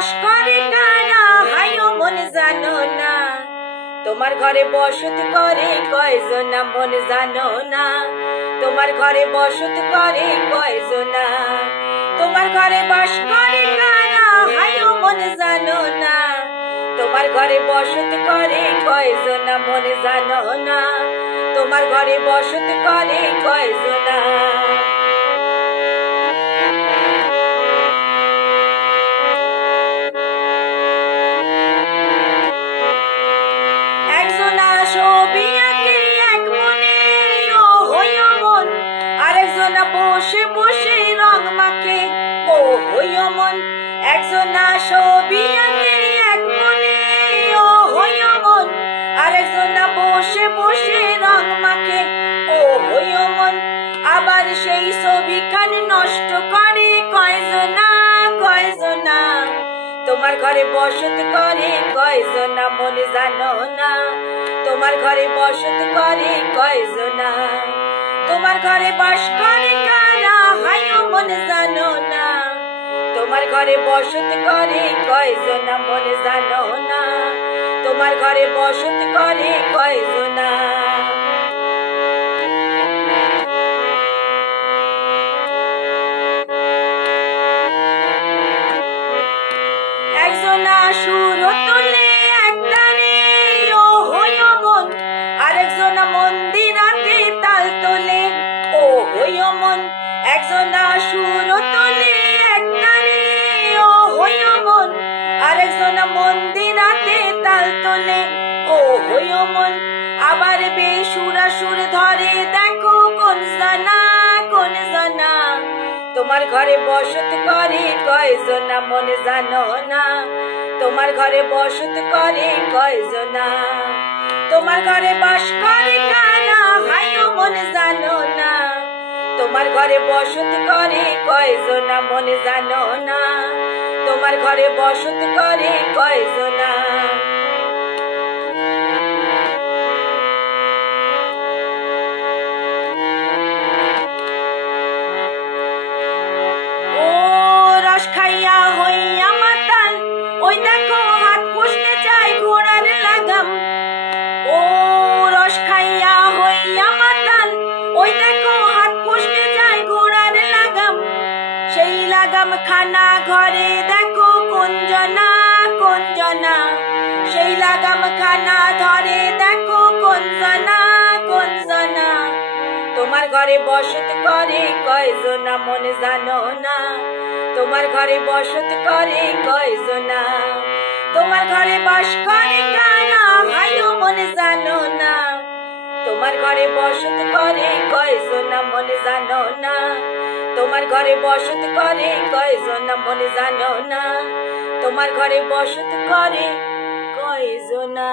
বাস করে কারা হায়ো মন জানো না, তোমার ঘরে বসত করে কয়জনা মন জানো না, তোমার ঘরে বসত করে কয়জনা, তোমার ঘরে বাস করে কারা হায়ো মন জানো না, তোমার ঘরে বসত করে কয়জনা মন জানো না, তোমার ঘরে বসত করে কয়জনা। একজনা ছবি আঁকে এক মনে ও হইও মন, আরেকজনা বসে বসে রং মাখে ও হইও মন। একজনা ছবি আঁকে এক মনে ও হইও মন, আরেকজনা বসে বসে রং মাখে ও হইও মন। আবার সেই ছবিখান নষ্ট করে কয়জনা কয়জনা, তোমার ঘরে বসত করে কয়জনা মন জানো না, তোমার ঘরে বসত করে কয়জনা, তোমার ঘরে বাস করে কারা হায়ো মন জানো না, তোমার ঘরে বসত করে কয়জনা মন জানো না, তোমার ঘরে বসত করে কয়জনা। একজনা সুর তোলে এক টানে ও হইও মন, আরেকজনা মন্দিরাতে তাল তোলে ও হইও মন। একজনা সুর তোলে এক টানে ও হইও মন, আরেকজনা মন্দিরাতে তাল তোলে ও হইও মন। আবার বেসুরা সুর ধরে দেখো কোন জানা কোন জানা, তোমার ঘরে বসত করে কয়জনা মন জানো না, তোমার ঘরে বসত করে কয়জনা, তোমার ঘরে বাস করে কারা হায়ো মন জানো না, তোমার ঘরে বসত করে কয়জনা মন জানো না, তোমার ঘরে বসত করে কয়জনা। খাইয়া হইয়া মাতাল ওই দেখো হাত পুষতে চাই ঘোড়ার লাগাম, ও রস খাইয়া হইয়া মাতাল ওই দেখো হাত পুষতে চাই ঘোড়ার লাগাম। সেই লাগাম খানা ঘরে দেখো কোন জনা কোন জনা, সেই লাগাম খানা ধরে দেখো কোন জনা কোন জনা, তোমার ঘরে বসত করে কয়জনা মন জানো না, তোমার ঘরে বসত করে কয়জনা, তোমার ঘরে বাস করে কারা হায়ো মন জানো না, তোমার ঘরে বসত করে কয়জনা মন জানো না, তোমার ঘরে বসত করে কয়জনা মন জানো না, তোমার ঘরে বসত করে কয়জনা।